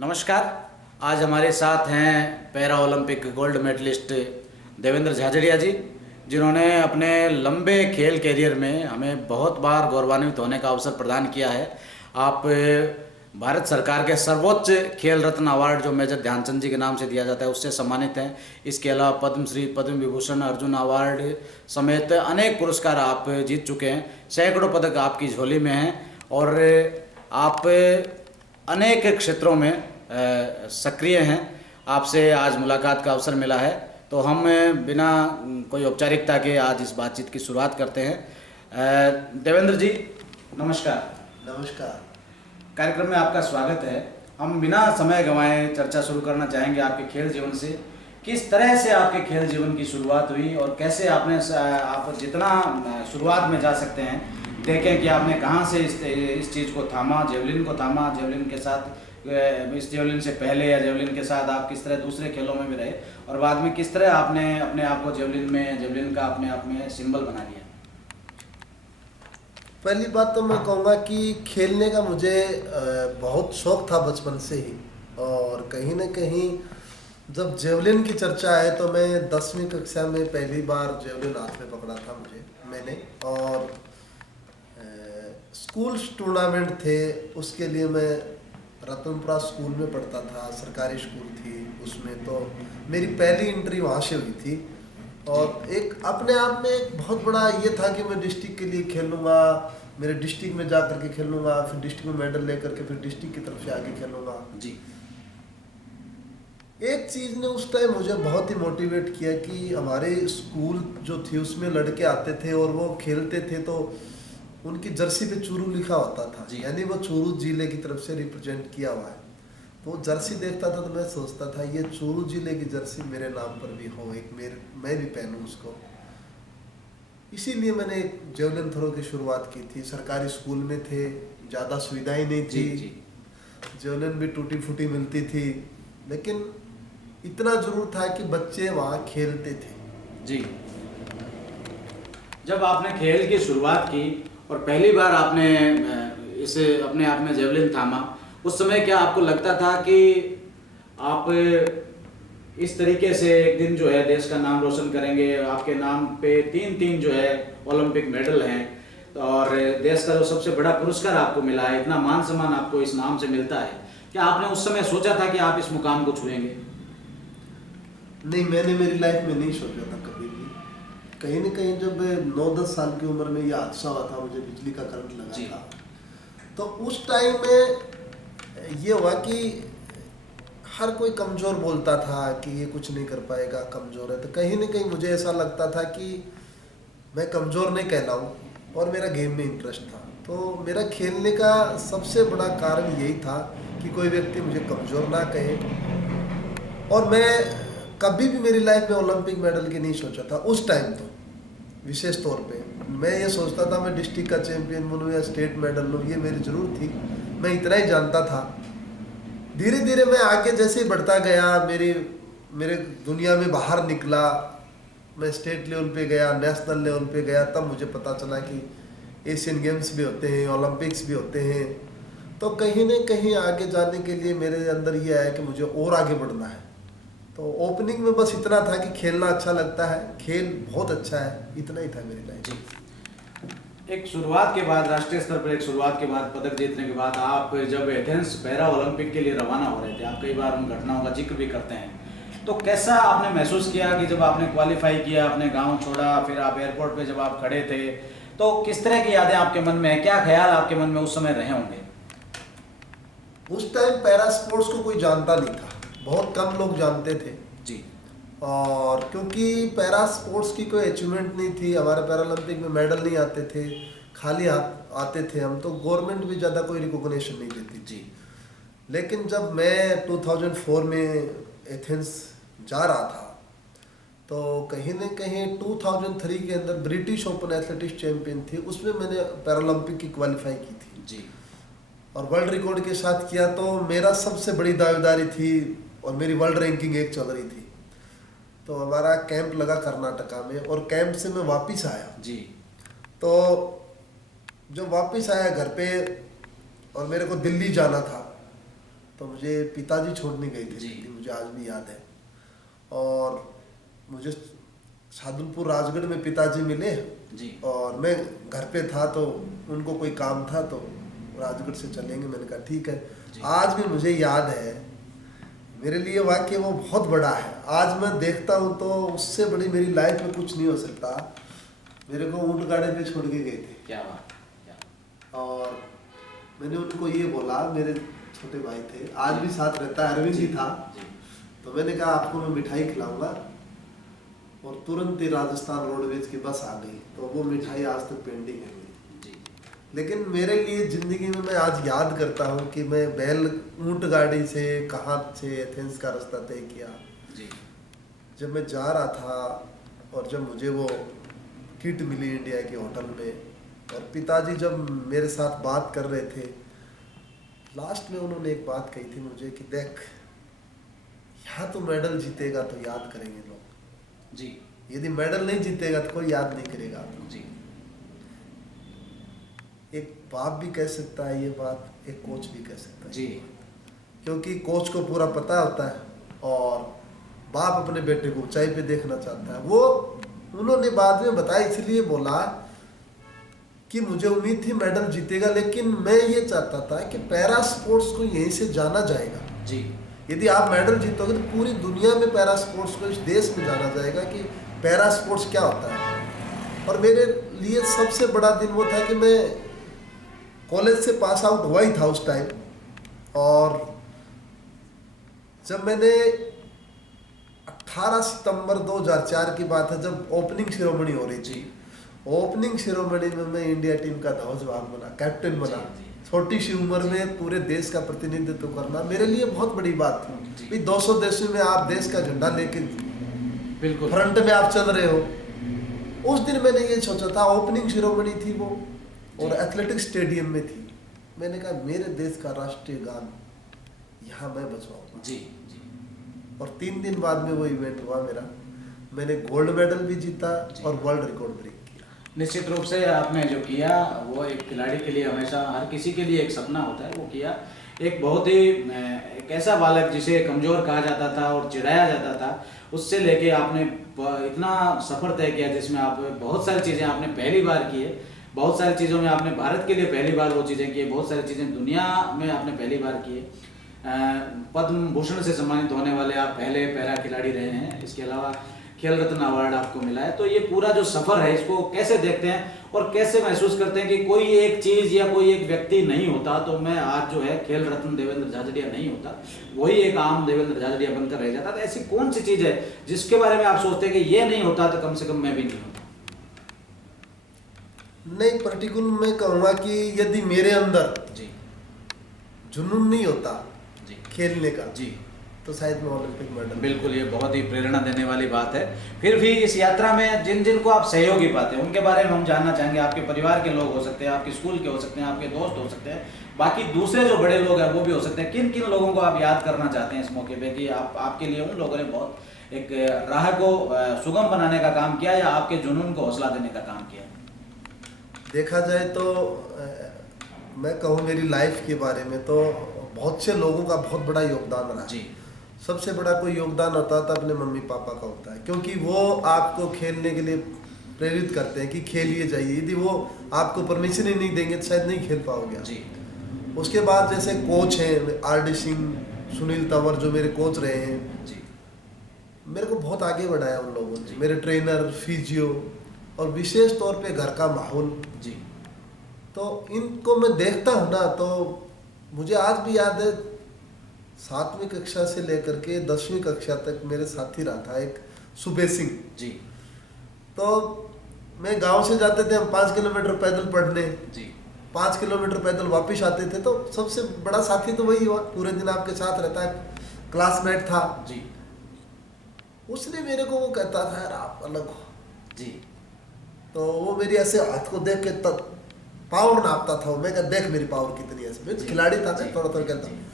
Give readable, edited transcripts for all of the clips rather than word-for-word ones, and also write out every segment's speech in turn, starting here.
नमस्कार। आज हमारे साथ हैं para Olympic gold medallist Devendra Jhajharia ji, जिन्होंने अपने लंबे खेल कैरियर में हमें बहुत बार गौरवान्वित होने का अवसर प्रदान किया है। आप भारत सरकार के सर्वोच्च खेल रत्न अवार्ड जो मेजर ध्यानचंद जी के नाम से दिया जाता है उससे सम्मानित हैं। इसके अलावा पद्मश्री, पद्म विभूषण, अर्जुन अवार्ड समेत अनेक पुरस्कार आप जीत चुके हैं। सैकड़ों पदक आपकी झोली में हैं और आप अनेक क्षेत्रों में सक्रिय हैं। आपसे आज मुलाकात का अवसर मिला है तो हम बिना कोई औपचारिकता के आज इस बातचीत की शुरुआत करते हैं। देवेंद्र जी नमस्कार। नमस्कार। कार्यक्रम में आपका स्वागत है। हम बिना समय गंवाए चर्चा शुरू करना चाहेंगे आपके खेल जीवन से। किस तरह से आपके खेल जीवन की शुरुआत हुई और कैसे आपने आप जितना शुरुआत में जा सकते हैं देखें कि आपने कहाँ से इस चीज़ को थामा, जेवलिन को थामा, जेवलिन के साथ, इस जेवलिन से पहले या जेवलिन के साथ आप किस तरह दूसरे खेलों में भी रहे और बाद में किस तरह आपने अपने आप को जेवलिन का अपने आप में सिंबल बना लिया। पहली बात तो मैं कहूँगा कि खेलने का मुझे बहुत शौक था बचपन से ही, और कहीं ना कहीं जब जेवलिन की चर्चा है तो मैं 10वीं कक्षा में पहली बार जेवलिन हाथ में पकड़ा था मैंने। और स्कूल टूर्नामेंट थे, उसके लिए मैं रतनपुरा स्कूल में पढ़ता था, सरकारी स्कूल थी उसमें, तो मेरी पहली एंट्री वहाँ से हुई थी। और एक अपने आप में एक बहुत बड़ा ये था कि मैं डिस्ट्रिक्ट के लिए खेलूँगा, मेरे डिस्ट्रिक्ट में जा करके खेलूँगा, फिर डिस्ट्रिक्ट में मेडल लेकर के फिर डिस्ट्रिक्ट की तरफ से आगे खेलूँगा जी। एक चीज़ ने उस टाइम मुझे बहुत ही मोटिवेट किया कि हमारे स्कूल जो थी उसमें लड़के आते थे और वो खेलते थे तो उनकी जर्सी पे चूरू लिखा होता था, यानी वो चूरू जिले की तरफ से रिप्रेजेंट किया हुआ है। तो जर्सी देखता था तो मैं सोचता था ये चूरू जिले की जर्सी मेरे नाम पर भी हो, मैं भी पहनूं उसको। इसीलिए मैंने एक जेवलिन थ्रो की शुरुआत की थी। सरकारी स्कूल में थे, ज़्यादा सुविधाएं नहीं थी, जेवलिन भी टूटी फूटी मिलती थी, लेकिन इतना जरूर था कि बच्चे वहाँ खेलते थे। जी, जब आपने खेल की शुरुआत की और पहली बार आपने इसे अपने आप में जेवलिन थामा, उस समय क्या आपको लगता था कि आप इस तरीके से एक दिन जो है देश का नाम रोशन करेंगे? आपके नाम पे तीन जो है ओलंपिक मेडल हैं और देश का जो सबसे बड़ा पुरस्कार आपको मिला है, इतना मान सम्मान आपको इस नाम से मिलता है, क्या आपने उस समय सोचा था कि आप इस मुकाम को छुएंगे? नहीं, मैंने मेरी लाइफ में नहीं सोचा था कभी भी। कहीं न कहीं जब 9-10 साल की उम्र में यह हादसा हुआ था, मुझे बिजली का करंट लगा था, तो उस टाइम में ये हुआ कि हर कोई कमज़ोर बोलता था कि ये कुछ नहीं कर पाएगा, कमज़ोर है। तो कहीं न कहीं मुझे ऐसा लगता था कि मैं कमज़ोर नहीं कहलाऊँ और मेरा गेम में इंटरेस्ट था। तो मेरा खेलने का सबसे बड़ा कारण यही था कि कोई व्यक्ति मुझे कमज़ोर ना कहे। और मैं कभी भी मेरी लाइफ में ओलंपिक मेडल की नहीं सोचा था उस टाइम। तो विशेष तौर पे मैं ये सोचता था मैं डिस्ट्रिक्ट का चैंपियन बनूँ या स्टेट मेडल लूँ, ये मेरी ज़रूर थी, मैं इतना ही जानता था। धीरे धीरे मैं आगे जैसे ही बढ़ता गया, मेरे दुनिया में बाहर निकला, मैं स्टेट लेवल पे गया, नेशनल लेवल पे गया, तब मुझे पता चला कि एशियन गेम्स भी होते हैं, ओलंपिक्स भी होते हैं। तो कहीं न कहीं आगे जाने के लिए मेरे अंदर ये आया कि मुझे और आगे बढ़ना है। तो ओपनिंग में बस इतना था कि खेलना अच्छा लगता है, खेल बहुत अच्छा है, इतना ही था मेरी लाइफ। जी, एक शुरुआत के बाद, राष्ट्रीय स्तर पर एक शुरुआत के बाद, पदक जीतने के बाद आप जब एथेंस पैरा ओलंपिक के लिए रवाना हो रहे थे, आप कई बार उन घटनाओं का जिक्र भी करते हैं, तो कैसा आपने महसूस किया कि जब आपने क्वालिफाई किया, अपने गाँव छोड़ा, फिर आप एयरपोर्ट पर जब आप खड़े थे, तो किस तरह की यादें आपके मन में है? क्या ख्याल आपके मन में उस समय रहे होंगे? उस टाइम पैरा स्पोर्ट्स को कोई जानता नहीं था, बहुत कम लोग जानते थे जी। और क्योंकि पैरा स्पोर्ट्स की कोई अचीवमेंट नहीं थी, हमारे पैरालंपिक में मेडल नहीं आते थे, खाली हाथ आते थे हम, तो गवर्नमेंट भी ज़्यादा कोई रिकॉग्निशन नहीं देती जी। लेकिन जब मैं 2004 में एथेंस जा रहा था तो कहीं न कहीं 2003 के अंदर ब्रिटिश ओपन एथलेटिक्स चैंपियन थी, उसमें मैंने पैरालंपिक की क्वालिफाई की थी जी और वर्ल्ड रिकॉर्ड के साथ किया। तो मेरा सबसे बड़ी दावेदारी थी और मेरी वर्ल्ड रैंकिंग 1 चल रही थी। तो हमारा कैंप लगा कर्नाटका में और कैंप से मैं वापस आया जी। तो जब वापस आया घर पे और मेरे को दिल्ली जाना था, तो मुझे पिताजी छोड़ने गए थे जी। दिल्ली, मुझे आज भी याद है। और मुझे सादुलपुर राजगढ़ में पिताजी मिले जी और मैं घर पे था तो उनको कोई काम था तो राजगढ़ से चलेंगे, मैंने कहा ठीक है। जी। आज भी मुझे याद है, मेरे लिए वाक्य वो बहुत बड़ा है। आज मैं देखता हूँ तो उससे बड़ी मेरी लाइफ में कुछ नहीं हो सकता। मेरे को ऊँट गाड़े पे छोड़ के गए थे क्या बात क्या और मैंने उनको ये बोला, मेरे छोटे भाई थे, आज भी साथ रहता है, अरविंद जी था। जी तो मैंने कहा आपको मैं मिठाई खिलाऊंगा और तुरंत ही राजस्थान रोडवेज की बस आ गई, तो वो मिठाई आज तक पेंडिंग है मेरी। जी लेकिन मेरे लिए ज़िंदगी में मैं आज याद करता हूँ कि मैं बैल ऊँट गाड़ी से कहाँ से एथेंस का रास्ता तय किया। जी जब मैं जा रहा था और जब मुझे वो किट मिली इंडिया के होटल में, और पिताजी जब मेरे साथ बात कर रहे थे, लास्ट में उन्होंने एक बात कही थी मुझे कि देख, यहाँ तो मेडल जीतेगा तो याद करेंगे लोग, जी यदि मेडल नहीं जीतेगा तो कोई याद नहीं करेगा आपको। जी एक बाप भी कह सकता है ये बात, एक कोच भी कह सकता है, जी क्योंकि कोच को पूरा पता होता है और बाप अपने बेटे को ऊंचाई पे देखना चाहता है। वो उन्होंने बाद में बताया, इसलिए बोला कि मुझे उम्मीद थी मेडल जीतेगा, लेकिन मैं ये चाहता था कि पैरा स्पोर्ट्स को यहीं से जाना जाएगा। जी यदि आप मेडल जीतोगे तो पूरी दुनिया में पैरा स्पोर्ट्स को, इस देश में जाना जाएगा कि पैरा स्पोर्ट्स क्या होता है। और मेरे लिए सबसे बड़ा दिन वो था कि मैं कॉलेज से पास आउट हुआ ही था उस टाइम, और जब मैंने 18 सितंबर 2004 की बात है, जब ओपनिंग सेरेमनी हो रही थी, जी ओपनिंग सेरेमनी में मैं इंडिया टीम का ध्वजवाहक बना, कैप्टन बना। जी, जी। छोटी सी उम्र में पूरे देश का प्रतिनिधित्व करना मेरे लिए बहुत बड़ी बात जी। थी। भाई 200 देशों में आप देश का झंडा लेके बिल्कुल फ्रंट में आप चल रहे हो। उस दिन मैंने ये सोचा था, ओपनिंग सेरेमनी थी वो, और जी। एथलेटिक्स स्टेडियम में थी। मैंने कहा मेरे देश का राष्ट्रीय गान यहाँ मैं बजवाऊंगा। जी जी और 3 दिन बाद में वो इवेंट हुआ मेरा, मैंने गोल्ड मेडल भी जीता जी। और वर्ल्ड रिकॉर्ड ब्रेक किया। निश्चित रूप से आपने जो किया वो एक खिलाड़ी के लिए हमेशा, हर किसी के लिए एक सपना होता है, वो किया। एक बहुत ही एक ऐसा बालक जिसे कमज़ोर कहा जाता था और चिढ़ाया जाता था, उससे लेके आपने इतना सफ़र तय किया जिसमें आप बहुत सारी चीज़ें आपने पहली बार की है। बहुत सारी चीज़ों में आपने भारत के लिए पहली बार वो चीज़ें की है, बहुत सारी चीज़ें दुनिया में आपने पहली बार की है। पद्म भूषण से सम्मानित होने वाले आप पहले पैरा खिलाड़ी रहे हैं, इसके अलावा खेल रत्न अवार्ड आपको मिला है। तो ये पूरा जो सफ़र है, इसको कैसे देखते हैं और कैसे महसूस करते हैं कि कोई एक चीज़ या कोई एक व्यक्ति नहीं होता तो मैं आज जो है खेल रत्न देवेंद्र झाझड़िया नहीं होता, वही एक आम देवेंद्र झाझड़िया बनकर रह जाता। तो ऐसी कौन सी चीज़ है जिसके बारे में आप सोचते हैं कि ये नहीं होता तो कम से कम मैं भी नहीं होता? नहीं, पर्टिकुलर मैं कहूँगा कि यदि मेरे अंदर जी जुनून नहीं होता जी खेलने का, जी तो शायद मैं ओलंपिक मेडल। बिल्कुल, ये बहुत ही प्रेरणा देने वाली बात है। फिर भी इस यात्रा में जिन जिन को आप सहयोगी पाते हैं उनके बारे में हम जानना चाहेंगे। आपके परिवार के लोग हो सकते हैं, आपके स्कूल के हो सकते हैं, आपके दोस्त हो सकते हैं, बाकी दूसरे जो बड़े लोग हैं वो भी हो सकते हैं। किन किन लोगों को आप याद करना चाहते हैं इस मौके पे कि आपके लिए उन लोगों ने बहुत एक राह को सुगम बनाने का काम किया या आपके जुनून को हौसला देने का काम किया? देखा जाए तो मैं कहूँ मेरी लाइफ के बारे में तो बहुत से लोगों का बहुत बड़ा योगदान रहा है। जी सबसे बड़ा कोई योगदान होता था अपने मम्मी पापा का होता है, क्योंकि वो आपको खेलने के लिए प्रेरित करते हैं कि खेलिए जाइए। यदि वो आपको परमिशन ही नहीं देंगे तो शायद नहीं खेल पाओगे आप। जी उसके बाद जैसे कोच हैं आर.डी. सिंह, सुनील तंवर जो मेरे कोच रहे हैं, जी मेरे को बहुत आगे बढ़ाया उन लोगों जी। ने। मेरे ट्रेनर, फिजियो और विशेष तौर पे घर का माहौल, जी तो इनको मैं देखता हूँ ना तो मुझे आज भी याद है 7वीं कक्षा से लेकर के 10वीं कक्षा तक मेरे साथी रहा था एक सुबे सिंह। जी तो मैं गांव से जाते थे हम 5 किलोमीटर पैदल पढ़ने, जी 5 किलोमीटर पैदल वापस आते थे। तो सबसे बड़ा साथी तो वही हुआ, पूरे दिन आपके साथ रहता है, क्लासमेट था। जी उसने मेरे को वो कहता था यार आप अलग हो। जी तो वो मेरी ऐसे हाथ को देख के तब पावर नापता था। मैं कहा देख मेरी पावर कितनी है। मैं जी, खिलाड़ी था, जी, मैं थोड़ा थोड़ा कहता, जी।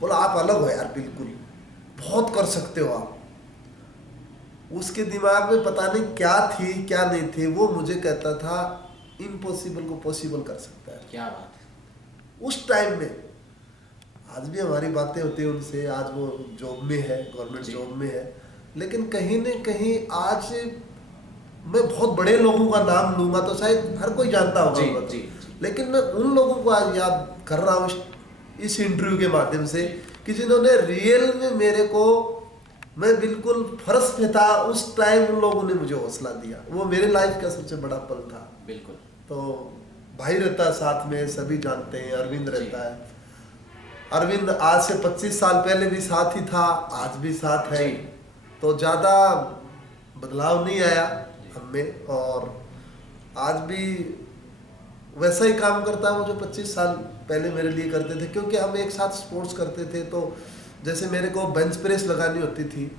बोला आप अलग हो यार, बिल्कुल बहुत कर सकते हो आप। उसके दिमाग में पता नहीं क्या थी क्या नहीं थी, वो मुझे कहता था इम्पॉसिबल को पॉसिबल कर सकता है। क्या बात है। उस टाइम में आज भी हमारी बातें होती है उनसे, आज वो जॉब में है, गवर्नमेंट जी। जॉब में है। लेकिन कहीं न कहीं आज मैं बहुत बड़े लोगों का नाम लूंगा तो शायद हर कोई जानता होगा जी, उनको तो। जी, जी। लेकिन मैं उन लोगों को आज याद कर रहा हूँ इस इंटरव्यू के माध्यम से कि जिन्होंने रियल में मेरे को, मैं बिल्कुल फर्श पे था उस टाइम, उन लोगों ने मुझे हौसला दिया। वो मेरे लाइफ का सबसे बड़ा पल था। बिल्कुल। तो भाई रहता है साथ में, सभी जानते हैं, अरविंद जी। रहता है। अरविंद आज से 25 साल पहले भी साथ ही था, आज भी साथ है। जी। तो ज़्यादा बदलाव नहीं आया हम में, और आज भी वैसा ही काम करता है वो जो 25 साल पहले मेरे लिए करते थे। क्योंकि हम एक साथ स्पोर्ट्स करते थे। तो जैसे मेरे को बेंच प्रेस लगानी होती थी,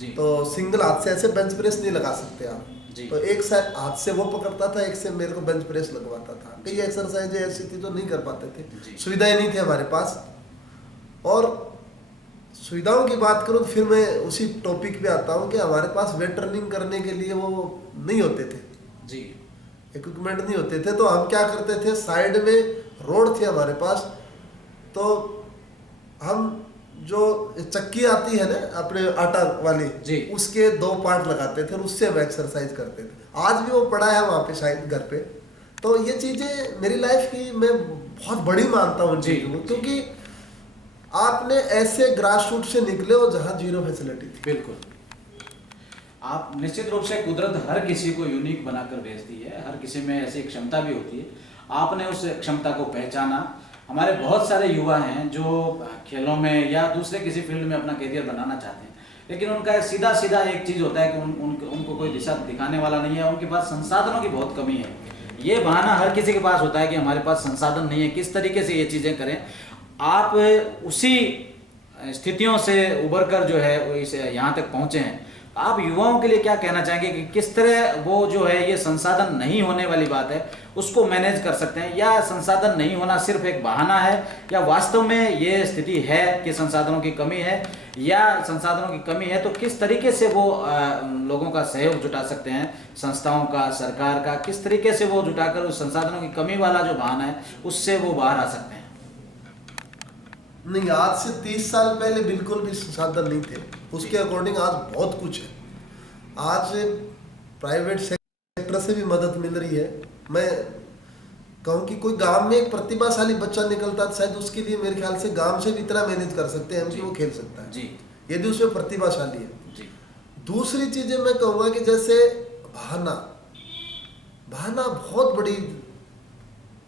जी। तो सिंगल हाथ से ऐसे बेंच प्रेस नहीं लगा सकते आप। जी। तो एक साइड हाथ से वो पकड़ता था, एक से मेरे को बेंच प्रेस लगवाता था। कई एक्सरसाइज ऐसी थी जो नहीं कर पाते थे, जी। सुविधाएं नहीं थी हमारे पास। और सुविधाओं की बात करूँ तो फिर मैं उसी टॉपिक पे आता हूँ कि हमारे पास वेट ट्रेनिंग करने के लिए वो नहीं होते थे, जी। इक्विपमेंट नहीं होते थे। तो हम क्या करते थे, साइड में रोड थी हमारे पास, तो हम जो चक्की आती है ना अपने आटा वाली, जी। उसके 2 पार्ट लगाते थे और उससे हम एक्सरसाइज करते थे। आज भी वो पड़ा है वहाँ पे शायद घर पे। तो ये चीज़ें मेरी लाइफ की मैं बहुत बड़ी मानता हूँ जी, चीज़ों को, जी। क्योंकि आपने ऐसे ग्रास रूट से निकले हो जहाँ जीरो फैसिलिटी थी। बिल्कुल। आप निश्चित रूप से कुदरत हर किसी को यूनिक बनाकर भेजती है, हर किसी में ऐसी क्षमता भी होती है। आपने उस क्षमता को पहचाना। हमारे बहुत सारे युवा हैं जो खेलों में या दूसरे किसी फील्ड में अपना करियर बनाना चाहते हैं, लेकिन उनका सीधा सीधा एक चीज़ होता है कि उनको कोई दिशा दिखाने वाला नहीं है, उनके पास संसाधनों की बहुत कमी है। ये बहाना हर किसी के पास होता है कि हमारे पास संसाधन नहीं है, किस तरीके से ये चीज़ें करें। आप उसी स्थितियों से उबर कर जो है वो इस यहाँ तक पहुँचे हैं। आप युवाओं के लिए क्या कहना चाहेंगे कि किस तरह वो जो है ये संसाधन नहीं होने वाली बात है उसको मैनेज कर सकते हैं, या संसाधन नहीं होना सिर्फ एक बहाना है, या वास्तव में ये स्थिति है कि संसाधनों की कमी है, या संसाधनों की कमी है तो किस तरीके से वो लोगों का सहयोग जुटा सकते हैं, संस्थाओं का, सरकार का, किस तरीके से वो जुटाकर उस संसाधनों की कमी वाला जो बहाना है उससे वो बाहर आ सकते हैं? नहीं, आज से 30 साल पहले बिल्कुल भी संसाधन नहीं थे। उसके अकॉर्डिंग आज बहुत कुछ है। आज प्राइवेट सेक्टर से भी मदद मिल रही है। मैं कहूँ कि कोई गांव में एक प्रतिभाशाली बच्चा निकलता है, शायद उसके लिए मेरे ख्याल से गांव से भी इतना मैनेज कर सकते हैं हम कि वो खेल सकता है जी। यदि उसमें प्रतिभाशाली है। जी। दूसरी चीजें मैं कहूँगा कि जैसे बहाना बहुत बड़ी,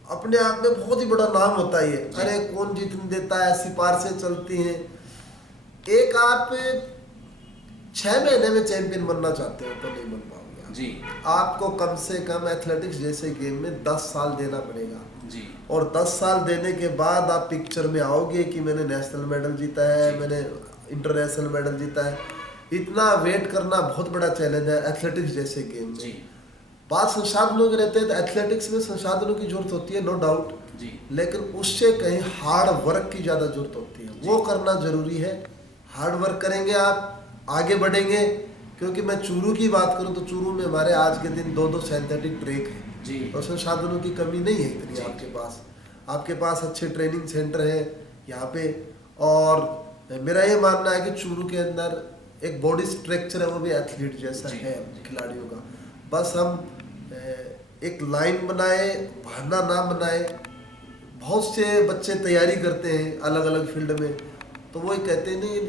अपने आप में बहुत ही बड़ा नाम होता है ये। अरे कौन जीतने देता है, सिफारिशें चलती हैं। एक आप 6 महीने में चैंपियन बनना चाहते हो तो नहीं बन पाओगे जी। आपको कम से कम एथलेटिक्स जैसे गेम में 10 साल देना पड़ेगा। जी। और 10 साल देने के बाद आप पिक्चर में आओगे कि मैंने नेशनल मेडल जीता है, मैंने इंटरनेशनल मेडल जीता है। इतना वेट करना बहुत बड़ा चैलेंज है एथलेटिक्स जैसे गेम में। जी। बात संसाधनों के रहते हैं तो एथलेटिक्स में संसाधनों की जरूरत होती है, नो डाउट। जी। लेकिन उससे कहीं हार्ड वर्क की ज़्यादा जरूरत होती है, वो करना जरूरी है। हार्ड वर्क करेंगे आप आगे बढ़ेंगे। क्योंकि मैं चूरू की बात करूं तो चूरू में हमारे आज के दिन 2-2 सिंथेटिक ट्रैक है जी। और संसाधनों की कमी नहीं है इतनी। आपके पास अच्छे ट्रेनिंग सेंटर है यहाँ पे। और मेरा ये मानना है कि चूरू के अंदर एक बॉडी स्ट्रक्चर है, वो भी एथलीट जैसा जी। है खिलाड़ियों का। बस हम एक लाइन बनाए, बहाना ना बनाए। बहुत से बच्चे तैयारी करते हैं अलग अलग फील्ड में, तो वो कहते हैं नहीं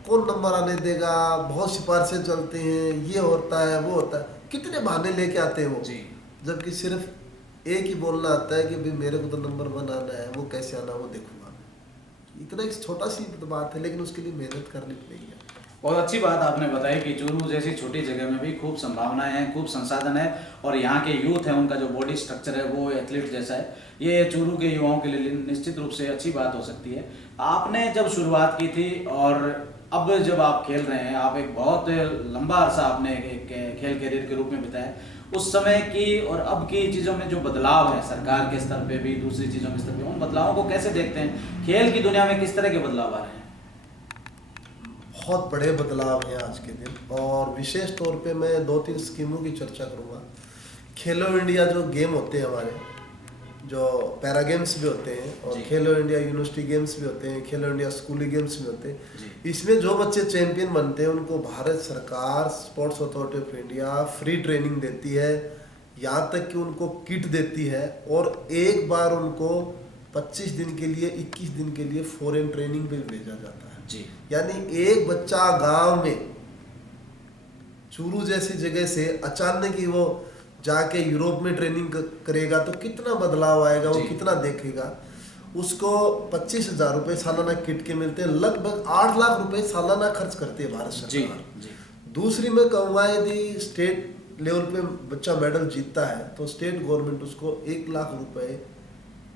कौन नंबर आने देगा, बहुत सिफारिशें चलती हैं, ये होता है वो होता है। कितने बहाने लेके आते हैं वो जी। जबकि सिर्फ एक ही बोलना आता है कि भाई मेरे को तो नंबर 1 आना है, वो कैसे आना वो देखूंगा। इतना एक छोटा सी बात है, लेकिन उसके लिए मेहनत करनी पड़ेगी। बहुत अच्छी बात आपने बताई कि चूरू जैसी छोटी जगह में भी खूब संभावनाएं हैं, खूब संसाधन है, और यहाँ के यूथ है उनका जो बॉडी स्ट्रक्चर है वो एथलीट जैसा है। ये चूरू के युवाओं के लिए निश्चित रूप से अच्छी बात हो सकती है। आपने जब शुरुआत की थी और अब जब आप खेल रहे हैं, आप एक बहुत लंबा अरसा आपने एक खेल कैरियर के रूप में बिताया, उस समय की और अब की चीज़ों में जो बदलाव है सरकार के स्तर पे भी, दूसरी चीज़ों के स्तर पे, उन बदलावों को कैसे देखते हैं? खेल की दुनिया में किस तरह के बदलाव आ रहे हैं? बहुत बड़े बदलाव हैं आज के दिन, और विशेष तौर पे मैं 2-3 स्कीमों की चर्चा करूँगा। खेलो इंडिया जो गेम होते हैं हमारे, जो पैरा गेम्स भी होते हैं और जी। खेलो इंडिया यूनिवर्सिटी गेम्स भी होते हैं, खेलो इंडिया स्कूली गेम्स भी होते हैं। जी। इसमें जो बच्चे चैंपियन बनते हैं उनको भारत सरकार sports authority of India free training देती है, यहाँ तक कि उनको किट देती है और एक बार उनको 25 दिन के लिए 21 दिन के लिए फॉरेन ट्रेनिंग पे भेजा जाता है। जी। यानी एक बच्चा गांव में चूरू जैसी जगह से अचानक ही वो जाके यूरोप में ट्रेनिंग करेगा तो कितना बदलाव आएगा, वो जी। कितना देखेगा। उसको 25,000 रुपये सालाना किट के मिलते हैं, लगभग 8 लाख रुपए सालाना खर्च करती है भारत जी। सरकार। जी। दूसरी मैं कहूँगा यदि स्टेट लेवल पे बच्चा मेडल जीतता है तो स्टेट गवर्नमेंट उसको 1 लाख रुपए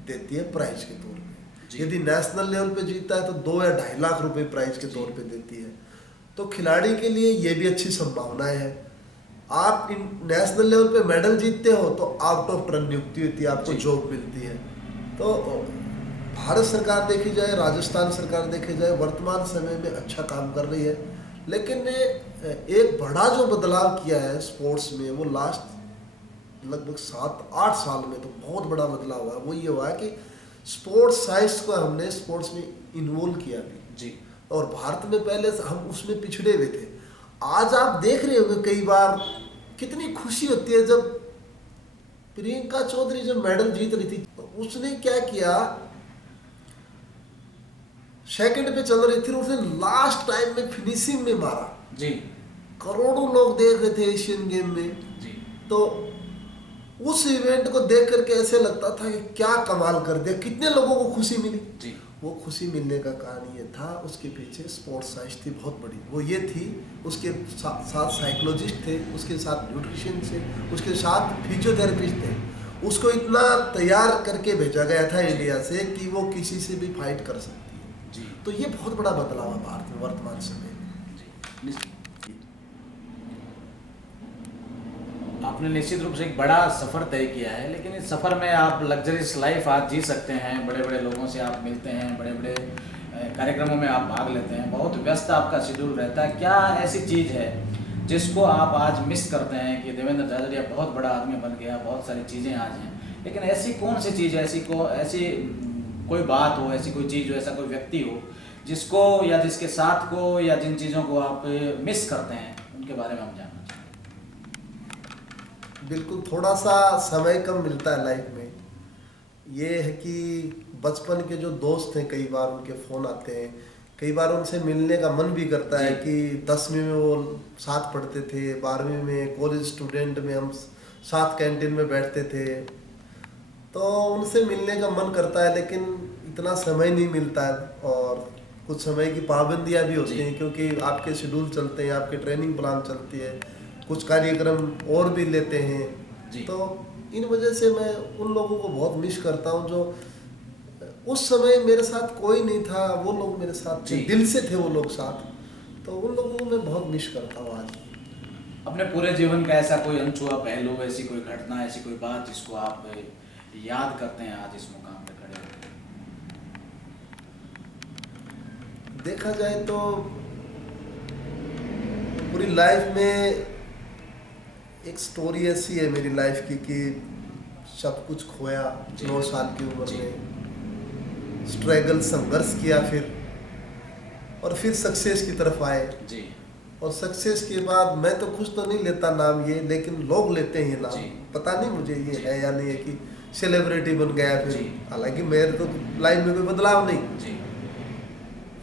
देती है प्राइज के तौर पे। जी। यदि नेशनल लेवल पे जीतता है तो 2 या 2.5 लाख रुपए प्राइज के तौर पे देती है। तो खिलाड़ी के लिए ये भी अच्छी संभावनाएं हैं। आप नेशनल लेवल पे मेडल जीतते हो तो आउट ऑफ टर्न नियुक्ति होती है, आपको जी। जॉब मिलती है। तो भारत सरकार देखी जाए, राजस्थान सरकार देखी जाए, वर्तमान समय में अच्छा काम कर रही है। लेकिन एक बड़ा जो बदलाव किया है स्पोर्ट्स में वो लास्ट लगभग 7-8 साल में तो बहुत बड़ा बदलाव हुआ है। वो ये हुआ है कि स्पोर्ट्स साइंस को हमने स्पोर्ट्स में इन्वॉल्व किया भी। जी। और भारत में पहले से हम उसमें पिछड़े हुए थे। आज आप देख रहे होंगे कई बार कितनी खुशी होती है जब प्रियंका चौधरी जब मेडल जीत रही थी तो उसने क्या किया, सेकंड पे चल रही थी, उसने लास्ट टाइम में फिनिशिंग में मारा। जी। करोड़ों लोग देख रहे थे एशियन गेम में। जी। तो उस इवेंट को देख करके ऐसे लगता था कि क्या कमाल कर दिया, कितने लोगों को खुशी मिली। जी। वो खुशी मिलने का कारण ये था, उसके पीछे स्पोर्ट्स साइंस थी बहुत बड़ी। वो ये थी, उसके साथ साइकोलॉजिस्ट थे, उसके साथ न्यूट्रिशन थे, उसके साथ फिजियोथेरेपिस्ट थे। उसको इतना तैयार करके भेजा गया था इंडिया से कि वो किसी से भी फाइट कर सकती है। जी। तो ये बहुत बड़ा बदलाव है भारत में वर्तमान समय में। जी। आपने निश्चित रूप से एक बड़ा सफ़र तय किया है, लेकिन इस सफ़र में आप लग्जरियस लाइफ आज जी सकते हैं, बड़े बड़े लोगों से आप मिलते हैं, बड़े बड़े कार्यक्रमों में आप भाग लेते हैं, बहुत व्यस्त आपका शेड्यूल रहता है। क्या ऐसी चीज़ है जिसको आप आज मिस करते हैं कि देवेंद्र झाझड़िया बहुत बड़ा आदमी बन गया, बहुत सारी चीज़ें आज हैं, लेकिन ऐसी कौन सी चीज़ है, ऐसी कोई बात हो, ऐसी कोई चीज़ हो, ऐसा कोई व्यक्ति हो जिसको या जिसके साथ को या जिन चीज़ों को आप मिस करते हैं, उनके बारे में हम जानना चाहते हैं। बिल्कुल, थोड़ा सा समय कम मिलता है लाइफ में। ये है कि बचपन के जो दोस्त हैं कई बार उनके फ़ोन आते हैं, कई बार उनसे मिलने का मन भी करता है कि 10वीं में वो साथ पढ़ते थे, 12वीं में कॉलेज स्टूडेंट में हम साथ कैंटीन में बैठते थे, तो उनसे मिलने का मन करता है, लेकिन इतना समय नहीं मिलता है और कुछ समय की पाबंदियां भी होती हैं क्योंकि आपके शेड्यूल चलते हैं, आपके ट्रेनिंग प्लान चलती है, कुछ कार्यक्रम और भी लेते हैं। तो इन वजह से मैं उन लोगों को बहुत मिस करता हूँ जो उस समय मेरे साथ कोई नहीं था, वो लोग मेरे साथ थे, दिल से थे वो लोग साथ, तो उन लोगों को मैं बहुत मिस करता हूँ आज। अपने पूरे जीवन का ऐसा कोई अनछुआ पहलू, ऐसी कोई घटना, ऐसी कोई बात जिसको आप याद करते हैं आज इस मुकाम पे खड़े होकर? देखा जाए तो पूरी लाइफ में एक स्टोरी ऐसी है मेरी लाइफ की कि सब कुछ खोया 9 साल की उम्र में, स्ट्रगल संघर्ष किया, फिर सक्सेस की तरफ आए जी। और सक्सेस के बाद मैं तो खुश तो नहीं लेता नाम ये, लेकिन लोग लेते हैं नाम, पता नहीं मुझे ये है या नहीं है कि सेलिब्रिटी बन गया फिर, हालांकि मेरे तो लाइफ में कोई बदलाव नहीं जी।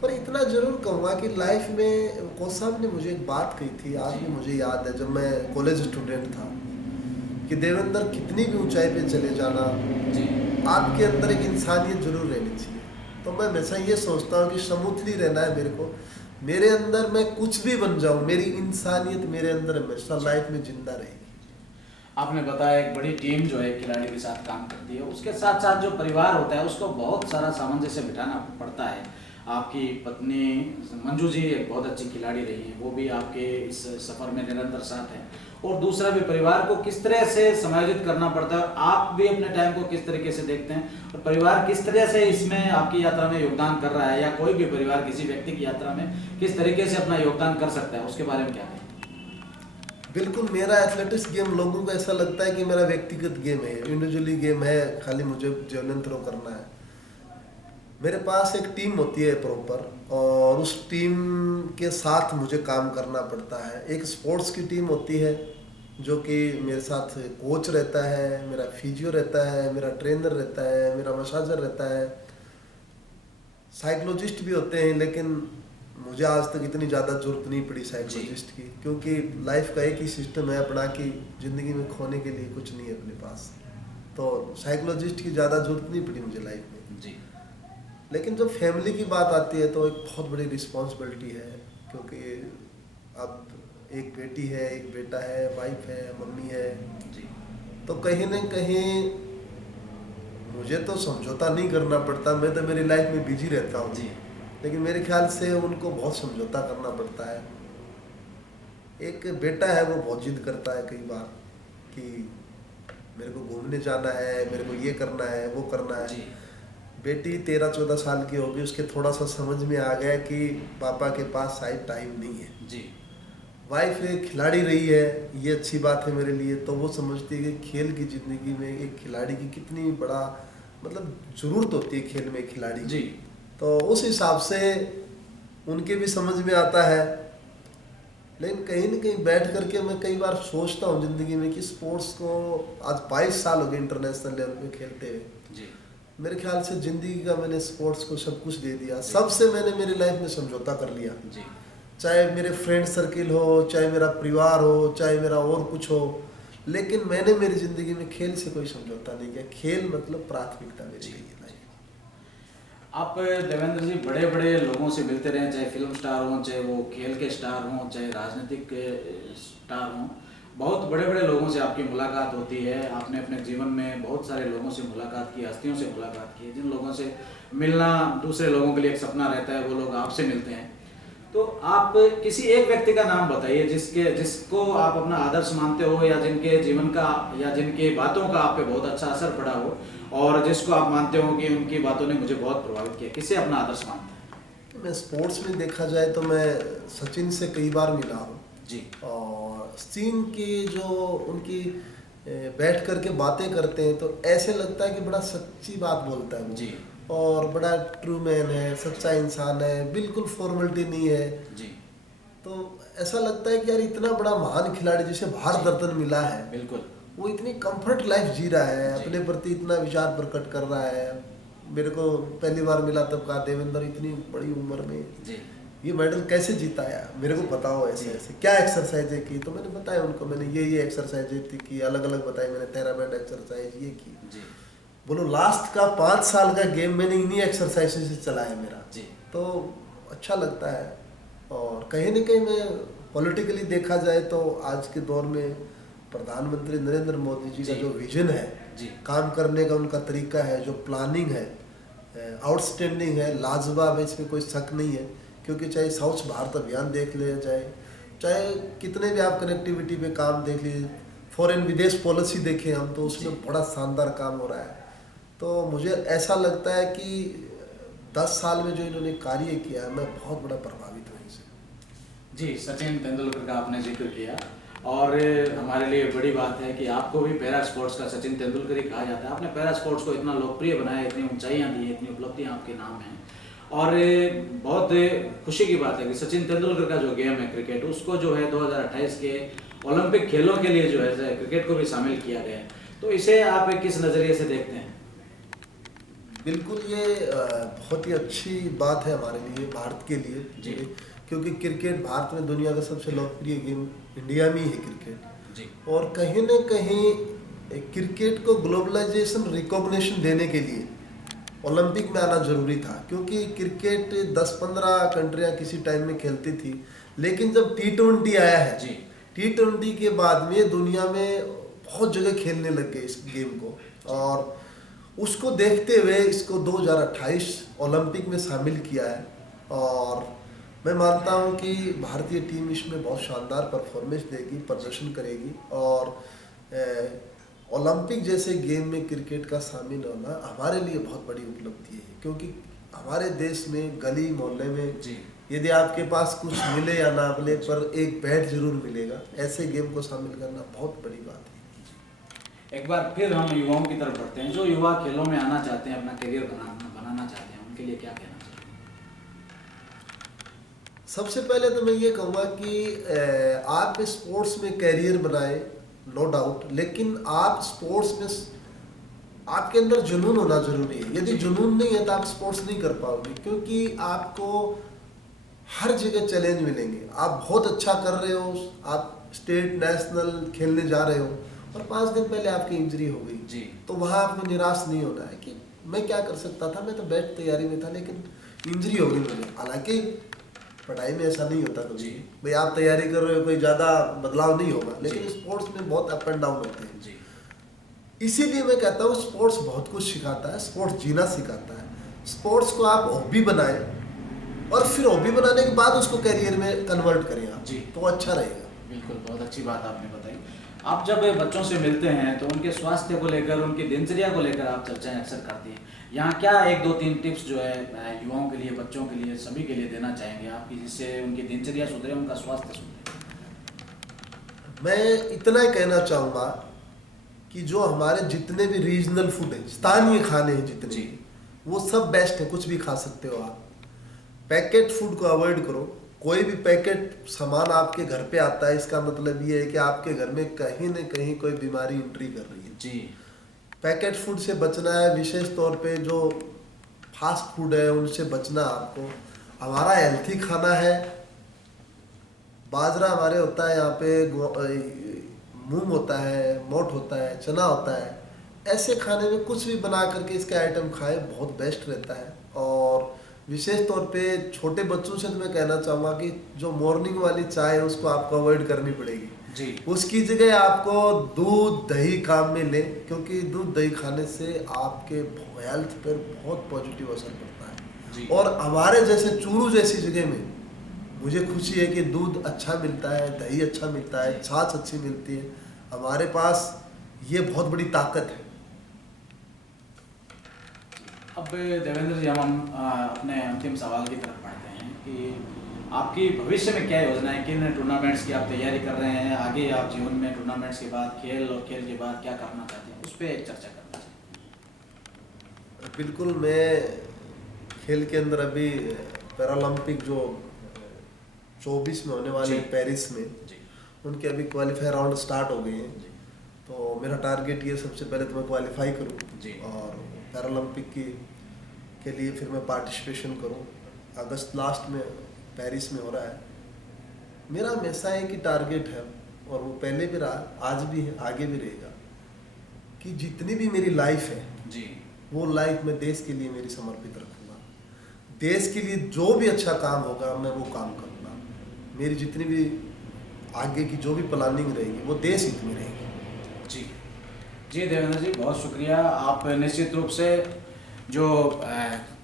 पर इतना जरूर कहूँगा कि लाइफ में कोच साहब ने मुझे एक बात कही थी, आज भी मुझे याद है, जब मैं कॉलेज स्टूडेंट था, कि देवेंद्र कितनी भी ऊंचाई पे चले जाना जी, आपके अंदर एक इंसानियत जरूर रहनी चाहिए। तो मैं हमेशा ये सोचता हूँ कि स्मूथली रहना है मेरे को, मेरे अंदर मैं कुछ भी बन जाऊँ, मेरी इंसानियत मेरे अंदर हमेशा लाइफ में जिंदा रहेगी। आपने बताया एक बड़ी टीम जो है खिलाड़ी के साथ काम करती है, उसके साथ साथ जो परिवार होता है उसको बहुत सारा सामंजस्य बिठाना पड़ता है। आपकी पत्नी मंजू जी एक बहुत अच्छी खिलाड़ी रही हैं, वो भी आपके इस सफ़र में निरंतर साथ हैं, और दूसरा भी परिवार को किस तरह से समायोजित करना पड़ता है, और आप भी अपने टाइम को किस तरीके से देखते हैं, और परिवार किस तरह से इसमें आपकी यात्रा में योगदान कर रहा है, या कोई भी परिवार किसी व्यक्ति की यात्रा में किस तरीके से अपना योगदान कर सकता है, उसके बारे में क्या कहें? बिल्कुल, मेरा एथलेटिक्स गेम लोगों को ऐसा लगता है कि मेरा व्यक्तिगत गेम है, इंडिविजुअली गेम है, खाली मुझे जेवलिन थ्रो करना है। मेरे पास एक टीम होती है प्रॉपर, और उस टीम के साथ मुझे काम करना पड़ता है। एक स्पोर्ट्स की टीम होती है जो कि मेरे साथ कोच रहता है, मेरा फिजियो रहता है, मेरा ट्रेनर रहता है, मेरा मसाजर रहता है, साइकोलॉजिस्ट भी होते हैं, लेकिन मुझे आज तक इतनी ज़्यादा जरूरत नहीं पड़ी साइकोलॉजिस्ट की, क्योंकि लाइफ का एक ही सिस्टम है अपना कि ज़िंदगी में खोने के लिए कुछ नहीं है अपने पास। तो साइकोलॉजिस्ट की ज़्यादा जरूरत नहीं पड़ी मुझे लाइफ में जी। लेकिन जब फैमिली की बात आती है तो एक बहुत बड़ी रिस्पॉन्सिबिलिटी है, क्योंकि अब एक बेटी है, एक बेटा है, वाइफ है, मम्मी है। जी। तो कहीं ना कहीं मुझे तो समझौता नहीं करना पड़ता, मैं तो मेरी लाइफ में बिजी रहता हूँ जी। लेकिन मेरे ख्याल से उनको बहुत समझौता करना पड़ता है। एक बेटा है, वो बहुत जिद करता है कई बार कि मेरे को घूमने जाना है, मेरे को ये करना है, वो करना है। जी। बेटी 13-14 साल की होगी, उसके थोड़ा सा समझ में आ गया कि पापा के पास शायद टाइम नहीं है। जी। वाइफ एक खिलाड़ी रही है, ये अच्छी बात है मेरे लिए, तो वो समझती है कि खेल की ज़िंदगी में एक खिलाड़ी की कितनी बड़ा मतलब ज़रूरत होती है खेल में खिलाड़ी की। जी। तो उस हिसाब से उनके भी समझ में आता है। लेकिन कहीं ना कहीं बैठ करके मैं कई बार सोचता हूँ ज़िंदगी में कि स्पोर्ट्स को आज 22 साल हो गए इंटरनेशनल लेवल पे खेलते हुए। जी। मेरे ख्याल से ज़िंदगी का मैंने स्पोर्ट्स को सब कुछ दे दिया, सबसे मैंने मेरी लाइफ में समझौता कर लिया। जी। चाहे मेरे फ्रेंड सर्किल हो, चाहे मेरा परिवार हो, चाहे मेरा और कुछ हो, लेकिन मैंने मेरी ज़िंदगी में खेल से कोई समझौता नहीं किया। खेल मतलब प्राथमिकता मेरी लिए लाइफ। आप देवेंद्र जी बड़े बड़े लोगों से मिलते रहे, चाहे फिल्म स्टार हों, चाहे वो खेल के स्टार हों, चाहे राजनीतिक स्टार हों, बहुत बड़े बड़े लोगों से आपकी मुलाकात होती है। आपने अपने जीवन में बहुत सारे लोगों से मुलाकात की, हस्तियों से मुलाकात की। जिन लोगों से मिलना दूसरे लोगों के लिए एक सपना रहता है, वो लोग आपसे मिलते हैं। तो आप किसी एक व्यक्ति का नाम बताइए जिसको आप अपना आदर्श मानते हो, या जिनके जीवन का या जिनके बातों का आप पे बहुत अच्छा असर पड़ा हो, और जिसको आप मानते हो कि उनकी बातों ने मुझे बहुत प्रभावित किया। किसे अपना आदर्श मानते हैं? मैं स्पोर्ट्स में देखा जाए तो मैं सचिन से कई बार मिला हूँ जी। और सचिन की जो उनकी बैठ करके बातें करते हैं तो ऐसे लगता है कि बड़ा सच्ची बात बोलता है वो। जी। और बड़ा ट्रू मैन है, सच्चा इंसान है, बिल्कुल फॉर्मेलिटी नहीं है। जी। तो ऐसा लगता है कि यार इतना बड़ा महान खिलाड़ी जिसे भारत रत्न मिला है, बिल्कुल। वो इतनी कंफर्ट लाइफ जी रहा है, जी। अपने प्रति इतना विचार प्रकट कर रहा है। मेरे को पहली बार मिला तब कहा, देवेंद्र इतनी बड़ी उम्र में जी। ये मेडल कैसे जीता यार, मेरे को बताओ ऐसे ऐसे क्या एक्सरसाइजें की। तो मैंने बताया उनको, मैंने ये एक्सरसाइजें थी की, अलग अलग बताई मैंने, थेरापीट एक्सरसाइज ये की। जी। बोलो लास्ट का 5 साल का गेम मैंने इन्हीं एक्सरसाइज से चला है मेरा। जी। तो अच्छा लगता है। और कहीं न कहीं मैं पॉलिटिकली देखा जाए तो आज के दौर में प्रधानमंत्री नरेंद्र मोदी जी का जी। जो विजन है, जी। काम करने का उनका तरीका है, जो प्लानिंग है, आउटस्टैंडिंग है, लाजवाब है, इसमें कोई शक नहीं है। क्योंकि चाहे स्वच्छ भारत अभियान देख लिया जाए, चाहे कितने भी आप कनेक्टिविटी पे काम देख लीजिए, फॉरेन विदेश पॉलिसी देखें हम, तो उसमें बड़ा शानदार काम हो रहा है। तो मुझे ऐसा लगता है कि 10 साल में जो इन्होंने कार्य किया है, मैं बहुत बड़ा प्रभावित हूँ इनसे। जी। सचिन तेंदुलकर का आपने जिक्र किया, और हमारे लिए बड़ी बात है कि आपको भी पैरा स्पोर्ट्स का सचिन तेंदुलकर ही कहा जाता है। आपने पैरा स्पोर्ट्स को इतना लोकप्रिय बनाया, इतनी ऊंचाइयां दी, इतनी उपलब्धियां आपके नाम हैं, और बहुत खुशी की बात है कि सचिन तेंदुलकर का जो गेम है क्रिकेट, उसको जो है 2028 के ओलंपिक खेलों के लिए जो है क्रिकेट को भी शामिल किया गया है। तो इसे आप किस नज़रिए से देखते हैं? बिल्कुल, ये बहुत ही अच्छी बात है हमारे लिए, भारत के लिए जी। क्योंकि क्रिकेट भारत में दुनिया का सबसे लोकप्रिय गेम इंडिया में ही है क्रिकेट। जी। और कहीं न कहीं क्रिकेट को ग्लोबलाइजेशन रिकॉग्निशन देने के लिए ओलंपिक में आना जरूरी था, क्योंकि क्रिकेट 10-15 कंट्रियां किसी टाइम में खेलती थी, लेकिन जब T20 आया है, जी। T20 के बाद में दुनिया में बहुत जगह खेलने लग गए इस गेम को, और उसको देखते हुए इसको 2028 ओलंपिक में शामिल किया है। और मैं मानता हूं कि भारतीय टीम इसमें बहुत शानदार परफॉर्मेंस देगी, प्रदर्शन करेगी, और ओलंपिक जैसे गेम में क्रिकेट का शामिल होना हमारे लिए बहुत बड़ी उपलब्धि है, क्योंकि हमारे देश में गली मोहल्ले में जी। यदि आपके पास कुछ मिले या ना मिले, पर एक बैट जरूर मिलेगा। ऐसे गेम को शामिल करना बहुत बड़ी बात है। एक बार फिर हम युवाओं की तरफ बढ़ते हैं। जो युवा खेलों में आना चाहते हैं, अपना करियर बनाना चाहते हैं, उनके लिए क्या कहना चाहिए? सबसे पहले तो मैं ये कहूँगा कि आप स्पोर्ट्स में करियर बनाए, नो डाउट, लेकिन आप स्पोर्ट्स में आपके अंदर जुनून होना जरूरी है। यदि जुनून नहीं है तो आप स्पोर्ट्स नहीं कर पाओगे, क्योंकि आपको हर जगह चैलेंज मिलेंगे। आप बहुत अच्छा कर रहे हो, आप स्टेट नेशनल खेलने जा रहे हो और 5 दिन पहले आपकी इंजरी हो गई जी। तो वहाँ आपको निराश नहीं होना है कि मैं क्या कर सकता था, मैं तो बेस्ट तैयारी में था लेकिन इंजरी हो गई मुझे। हालांकि पढ़ाई में ऐसा नहीं होता कभी, भाई आप तैयारी कर रहे हो कोई ज़्यादा बदलाव नहीं होगा, लेकिन स्पोर्ट्स में बहुत अप एंड डाउन होते हैं। जी। इसीलिए मैं कहता हूँ स्पोर्ट्स बहुत कुछ सिखाता है, स्पोर्ट्स जीना सिखाता है। स्पोर्ट्स को आप हॉबी बनाएं और फिर हॉबी बनाने के बाद उसको करियर में कन्वर्ट करें आप जी। तो अच्छा रहेगा। बिल्कुल, बहुत अच्छी बात आपने बताई। आप जब बच्चों से मिलते हैं तो उनके स्वास्थ्य को लेकर, उनकी दिनचर्या को लेकर आप चर्चाएं अक्सर करती हैं। यहाँ क्या 1 2 3 टिप्स जो है युवाओं के लिए, बच्चों के लिए, सभी के लिए देना चाहेंगे आप, कि जिससे उनकी दिनचर्या सुधरे, उनका स्वास्थ्य सुधरे? मैं इतना ही कहना चाहूँगा कि जो हमारे जितने भी रीजनल फूड है, स्थानीय खाने हैं जितने जी। भी, वो सब बेस्ट है, कुछ भी खा सकते हो आप। पैकेट फूड को अवॉइड करो। कोई भी पैकेट सामान आपके घर पे आता है, इसका मतलब ये है कि आपके घर में कहीं न कहीं कोई बीमारी एंट्री कर रही है। जी। पैकेट फूड से बचना है, विशेष तौर पे जो फास्ट फूड है उनसे बचना आपको। हमारा हेल्थी खाना है, बाजरा हमारे होता है, यहाँ पे मूंग होता है, मोट होता है, चना होता है। ऐसे खाने में कुछ भी बना करके इसके आइटम खाए, बहुत बेस्ट रहता है। और विशेष तौर पे छोटे बच्चों से तो मैं कहना चाहूँगा कि जो मॉर्निंग वाली चाय है उसको आपको अवॉइड करनी पड़ेगी जी। उसकी जगह आपको दूध दही काम में लें, क्योंकि दूध दही खाने से आपके हेल्थ पर बहुत पॉजिटिव असर पड़ता है। जी। और हमारे जैसे चूरू जैसी जगह में मुझे खुशी है कि दूध अच्छा मिलता है, दही अच्छा मिलता है, छाछ अच्छी मिलती है। हमारे पास ये बहुत बड़ी ताकत है। अब देवेंद्र जी, हम अपने अंतिम सवाल की तरफ बढ़ते हैं कि आपकी भविष्य में क्या योजना है, किन टूर्नामेंट्स की आप तैयारी कर रहे हैं, आगे आप जीवन में टूर्नामेंट्स के बाद, खेल और खेल के बाद क्या करना चाहते हैं, उस पर एक चर्चा करना चाहिए। बिल्कुल, मैं खेल के अंदर अभी पैरालंपिक जो 24 में होने वाले हैं पेरिस में, उनके अभी क्वालिफाई राउंड स्टार्ट हो गए हैं। तो मेरा टारगेट ये सबसे पहले तो मैं क्वालिफाई करूं और पैरालंपिक के लिए फिर मैं पार्टिसिपेशन करूं। अगस्त लास्ट में पेरिस में हो रहा है। मेरा हमेशा एक ही टारगेट है और वो पहले भी रहा, आज भी है, आगे भी रहेगा, कि जितनी भी मेरी लाइफ है जी, वो लाइफ मैं देश के लिए मेरी समर्पित रखूँगा। देश के लिए जो भी अच्छा काम होगा मैं वो काम करूँगा। मेरी जितनी भी आगे की जो भी प्लानिंग रहेगी वो देश हित में रहेगी। जी जी देवेंद्र जी, बहुत शुक्रिया। आप निश्चित रूप से जो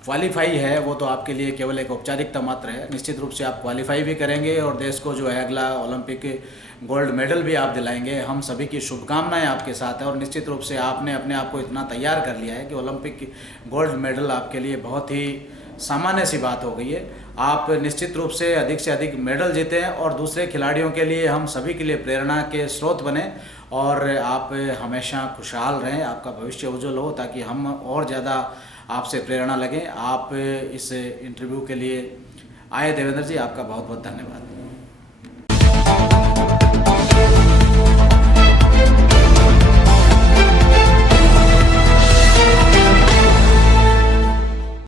क्वालिफाई है वो तो आपके लिए केवल एक औपचारिकता मात्र है। निश्चित रूप से आप क्वालिफाई भी करेंगे और देश को जो है अगला ओलंपिक गोल्ड मेडल भी आप दिलाएंगे। हम सभी की शुभकामनाएं आपके साथ है और निश्चित रूप से आपने अपने आप को इतना तैयार कर लिया है कि ओलंपिक गोल्ड मेडल आपके लिए बहुत ही सामान्य सी बात हो गई है। आप निश्चित रूप से अधिक मेडल जीतें और दूसरे खिलाड़ियों के लिए, हम सभी के लिए प्रेरणा के स्रोत बने और आप हमेशा खुशहाल रहें, आपका भविष्य उज्जवल हो, ताकि हम और ज़्यादा आपसे प्रेरणा लगें। आप इस इंटरव्यू के लिए आए देवेंद्र जी, आपका बहुत बहुत धन्यवाद।